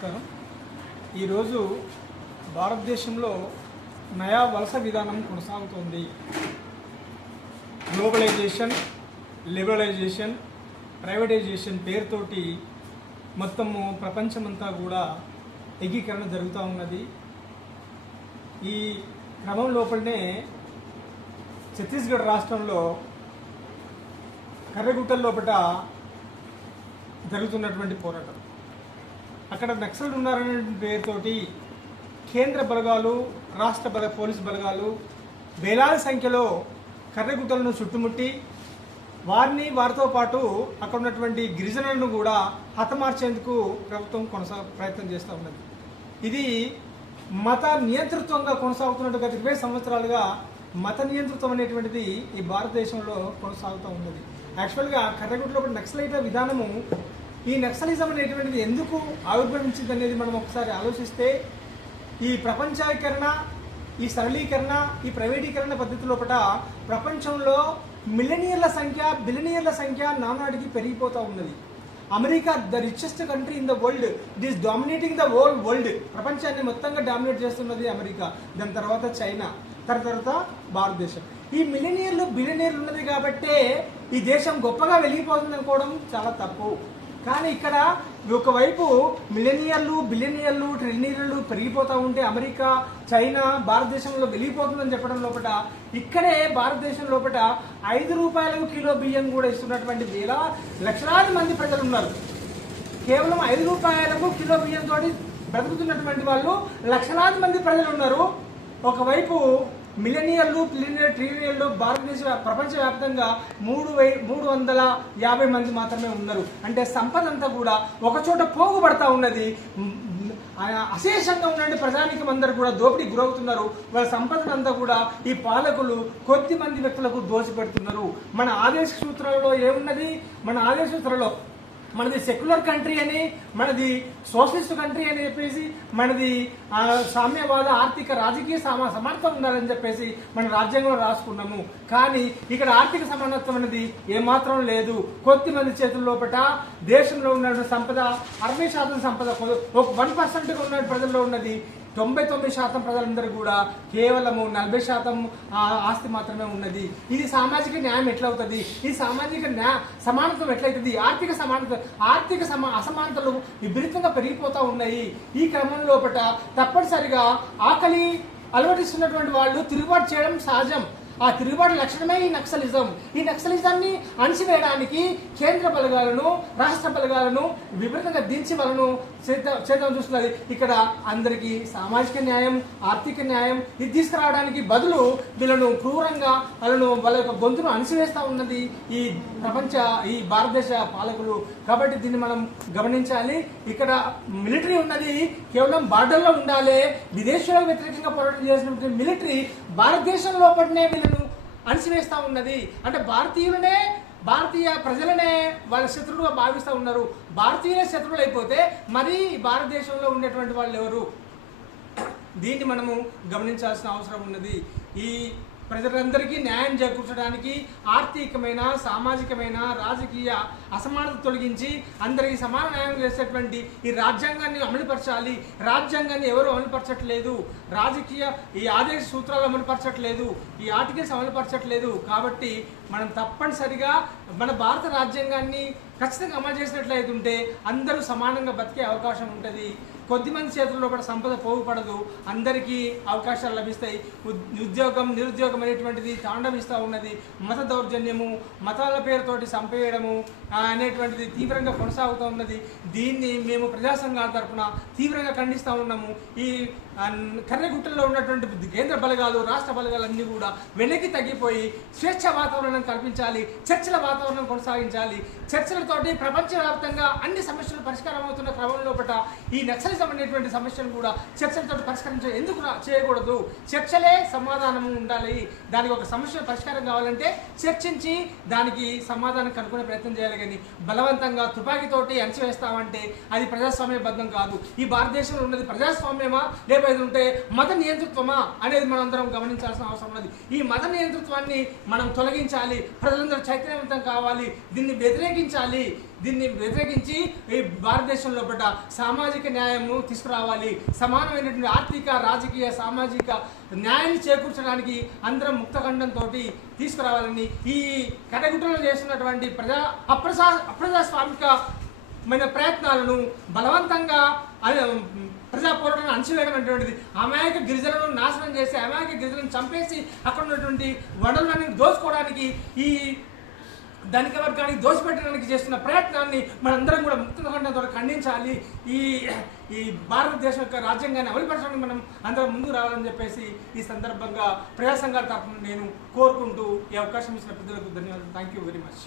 నమస్కారం. ఈరోజు భారతదేశంలో నయా వలస విధానం కొనసాగుతోంది. గ్లోబలైజేషన్, లిబరలైజేషన్, ప్రైవేటైజేషన్ పేరుతోటి మొత్తము ప్రపంచమంతా కూడా ఏకీకరణ జరుగుతూ ఉన్నది. ఈ క్రమం లోపలనే ఛత్తీస్గఢ్ రాష్ట్రంలో కర్రగుట్టల లోపల జరుగుతున్నటువంటి పోరాటం, అక్కడ నక్సల్ ఉన్నారనే పేరుతోటి కేంద్ర బలగాలు, రాష్ట్ర పోలీసు బలగాలు వేలాది సంఖ్యలో కర్రగుట్టలను చుట్టుముట్టి వారితో పాటు అక్కడ ఉన్నటువంటి గిరిజనులను కూడా హతమార్చేందుకు ప్రభుత్వం ప్రయత్నం చేస్తూ ఉన్నది. ఇది మత నియంతృత్వంగా కొనసాగుతున్నట్టు గత 20 సంవత్సరాలుగా మత నియంతృత్వం అనేటువంటిది ఈ భారతదేశంలో కొనసాగుతూ ఉన్నది. యాక్చువల్గా కర్రగుట్టలో నక్సలైట్ల విధానము, ఈ నక్సలిజం అనేటువంటిది ఎందుకు ఆవిర్భవించింది అనేది మనం ఒకసారి ఆలోచిస్తే, ఈ ప్రపంచీకరణ, ఈ సరళీకరణ, ఈ ప్రైవేటీకరణ పద్ధతి లోపల ప్రపంచంలో బిలియనీర్ల సంఖ్య నానాడికి పెరిగిపోతూ ఉన్నది. America, the richest country in the world, it is dominating the whole world. ప్రపంచాన్ని మొత్తంగా డామినేట్ చేస్తున్నది అమెరికా, దాని తర్వాత చైనా, తర్వాత భారతదేశం. ఈ బిలియనీర్లు ఉన్నది కాబట్టే ఈ దేశం గొప్పగా వెలిగిపోతుంది అనుకోవడం చాలా తప్పు. కానీ ఇక్కడ ఒకవైపు బిలియనీర్లు, ట్రిలియనీర్లు పెరిగిపోతూ ఉంటే అమెరికా, చైనా భారతదేశంలో వెలిగిపోతుందని చెప్పడం లోపల, ఇక్కడే భారతదేశం లోపల 5 రూపాయలకు కిలో బియ్యం కూడా ఇస్తున్నటువంటి లక్షలాది మంది ప్రజలు ఉన్నారు. కేవలం 5 రూపాయలకు కిలో బియ్యంతో బ్రతుకుతున్నటువంటి వాళ్ళు లక్షలాది మంది ప్రజలు ఉన్నారు. ఒకవైపు ట్రిలియనీర్లు ప్రపంచవ్యాప్తంగా 350 మంది మాత్రమే ఉన్నారు. అంటే సంపద అంతా కూడా ఒకచోట పోగుపడతా ఉన్నది. అశేషంగా ఉన్న ప్రజానికం అందరూ కూడా దోపిడీకి గురవుతున్నారు. వాళ్ళ సంపదనంతా కూడా ఈ పాలకులు కొద్ది మంది వ్యక్తులకు దోచిపెడుతున్నారు. మన ఆదేశ సూత్రాలలో ఏమున్నది? మనది సెక్యులర్ కంట్రీ అని, మనది సోషలిస్ట్ కంట్రీ అని చెప్పేసి, మనది సామ్యవాద ఆర్థిక రాజకీయ సమానత్వం ఉండాలని చెప్పేసి మన రాజ్యాంగంలో రాసుకున్నాము. కానీ ఇక్కడ ఆర్థిక సమానత్వం అనేది ఏమాత్రం లేదు. కొద్ది మంది చేతుల లోపల దేశంలో ఉన్న సంపద 60% సంపద, 1% ఉన్న ప్రజల్లో ఉన్నది 99% ప్రజలందరూ కూడా కేవలము 40% ఆస్తి మాత్రమే ఉన్నది. ఇది సామాజిక న్యాయం ఎట్లవుతుంది? ఈ సామాజిక సమానత్వం ఎట్లయితుంది? ఆర్థిక అసమానతలు విపరీతంగా పెరిగిపోతూ ఉన్నాయి. ఈ క్రమం లోపల తప్పనిసరిగా ఆకలి అలవటిస్తున్నటువంటి వాళ్ళు తిరుగుబాటు చేయడం సహజం. ఆ తిరుగుబాటు లక్షణమే ఈ నక్సలిజం. ఈ నక్సలిజాన్ని అణిచివేయడానికి కేంద్ర బలగాలను, రాష్ట్ర బలగాలను విపరీతంగా దించి వాళ్ళను చేద్దాం చూస్తున్నది. ఇక్కడ అందరికీ సామాజిక న్యాయం, ఆర్థిక న్యాయం ఇది తీసుకురావడానికి బదులు వీళ్ళను క్రూరంగా వాళ్ళ యొక్క గొంతును అణిచివేస్తా ఉన్నది ఈ భారతదేశ పాలకులు. కాబట్టి దీన్ని మనం గమనించాలి. ఇక్కడ మిలిటరీ ఉన్నది కేవలం బార్డర్లో ఉండాలి. విదేశాలకు వ్యతిరేకంగా పోరాటం చేసినటువంటి మిలిటరీ భారతదేశం లోపలనే వీళ్ళను అణిచివేస్తా ఉన్నది. అంటే భారతీయ ప్రజలనే వాళ్ళ శత్రువులుగా భావిస్తూ ఉన్నారు. భారతీయులే శత్రువులు అయిపోతే మరి భారతదేశంలో ఉండేటువంటి వాళ్ళు ఎవరు? దీన్ని మనము గమనించాల్సిన అవసరం ఉన్నది. ఈ ప్రజలందరికీ న్యాయం చేకూర్చడానికి ఆర్థికమైన, సామాజికమైన, రాజకీయ అసమానత తొలగించి అందరికీ సమాన న్యాయం చేసేటువంటి ఈ రాజ్యాంగాన్ని అమలుపరచాలి. రాజ్యాంగాన్ని ఎవరు అమలుపరచట్లేదు. ఈ ఆదేశ సూత్రాలు అమలుపరచట్లేదు. ఈ ఆర్టికల్స్ అమలుపరచట్లేదు. కాబట్టి మనం తప్పనిసరిగా మన భారత రాజ్యాంగాన్ని ఖచ్చితంగా అమలు చేసినట్లయితే అందరూ సమానంగా బతికే అవకాశం ఉంటుంది. కొద్దిమంది చేతుల్లో కూడా సంపద పోగుపడదు. అందరికీ అవకాశాలు లభిస్తాయి. నిరుద్యోగం అనేటువంటిది తాండవిస్తూ ఉన్నది. మత దౌర్జన్యము, మతాల పేరుతోటి చంపేయడము అనేటువంటిది తీవ్రంగా కొనసాగుతూ ఉన్నది. దీన్ని మేము ప్రజా సంఘాల తరఫున తీవ్రంగా ఖండిస్తూ ఉన్నాము. ఈ కర్రగుట్టల్లో ఉన్నటువంటి కేంద్ర బలగాలు, రాష్ట్ర బలగాలన్నీ కూడా వెనక్కి తగ్గిపోయి స్వేచ్ఛ వాతావరణం కల్పించాలి. చర్చల వాతావరణం కొనసాగించాలి. చర్చలతోటి ప్రపంచవ్యాప్తంగా అన్ని సమస్యలు పరిష్కారం అవుతున్న క్రమం లోపల ఈ నక్సలిజం అనేటువంటి సమస్యను కూడా చర్చలతో ఎందుకు చేయకూడదు? చర్చలే సమాధానం ఉండాలి. దానికి ఒక సమస్య పరిష్కారం కావాలంటే చర్చించి దానికి సమాధానం కనుక్కునే ప్రయత్నం చేయాలి. కానీ బలవంతంగా తుపాకీతోటి అణచివేస్తామంటే అది ప్రజాస్వామ్యబద్ధం కాదు. ఈ భారతదేశంలో ఉన్నది ప్రజాస్వామ్యమా లేకపోతే మత నియంతృత్వమా అనేది మనం అందరం గమనించాల్సిన అవసరం ఉన్నది. ఈ మత నియంతృత్వాన్ని మనం తొలగించాలి. ప్రజలందరూ చైతన్యవంతం కావాలి. దీన్ని వ్యతిరేకించాలి. ఖండించాలి. దీన్ని వ్యతిరేకించి ఈ భారతదేశం లోపల సామాజిక న్యాయము తీసుకురావాలి. సమానమైనటువంటి ఆర్థిక, రాజకీయ, సామాజిక న్యాయాన్ని చేకూర్చడానికి అందరం ముక్తఖండంతో తీసుకురావాలని ఈ కటగుట్టలో చేస్తున్నటువంటి అప్రజాస్వామికమైన ప్రయత్నాలను బలవంతంగా ప్రజా పోరాటాన్ని అణచివేయడం అనేటువంటిది, అమాయక గిరిజనులను నాశనం చేసి, అమాయక గిరిజనులను చంపేసి అక్కడ ఉన్నటువంటి వనరులని దోచుకోవడానికి, ఈ ధనిక వర్గానికి దోచిపెట్టడానికి చేస్తున్న ప్రయత్నాన్ని మనందరం కూడా ముక్తఖండంతో ఖండించాలి. ఈ భారతదేశం యొక్క రాజ్యాంగాన్ని అమలుపరచడానికి మనం అందరం ముందుకు రావాలని చెప్పేసి ఈ సందర్భంగా ప్రజా సంఘాల తరఫున నేను కోరుకుంటూ ఈ అవకాశం ఇచ్చిన పెద్దలకు ధన్యవాదాలు. Thank you very much.